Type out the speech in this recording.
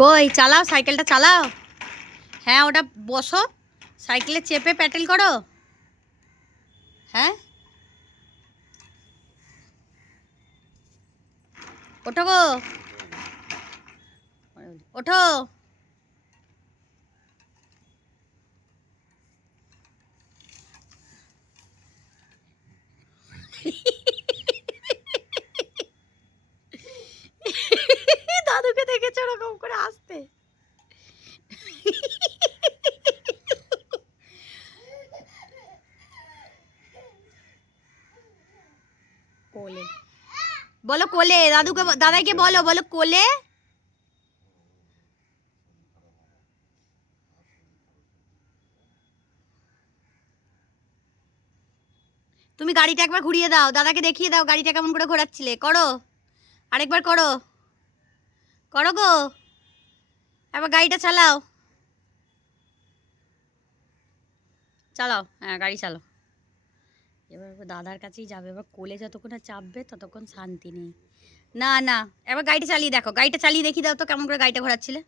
কই চালাও, সাইকেলটা চালাও। হ্যাঁ, ওটা বসো, সাইকেলে চেপে প্যাডেল করো। হ্যাঁ, ওঠো গো, ওঠো। দাদুকে দেখেছো ওরকম করে আসতে? কোলে বলো, কোলে। দাদুকে দাদাইকে বলো, বলো কোলে। তুমি গাড়িটা একবার ঘুরিয়ে দাও, দাদাকে দেখিয়ে দাও গাড়িটা কেমন করে ঘোরাচ্ছিলে। করো, আরেকবার করো, করো গো, এবার গাড়িটা চালাও, চালাও। হ্যাঁ, গাড়ি চালাও। এবার দাদার কাছেই যাবে, এবার কোলে যতক্ষণ না চাপবে ততক্ষণ শান্তি নেই। না না, এবার গাড়িটা চালিয়ে দেখো, গাড়িটা চালিয়ে দেখিয়ে দাও তো কেমন করে গাড়িটা ঘোরাচ্ছিলে।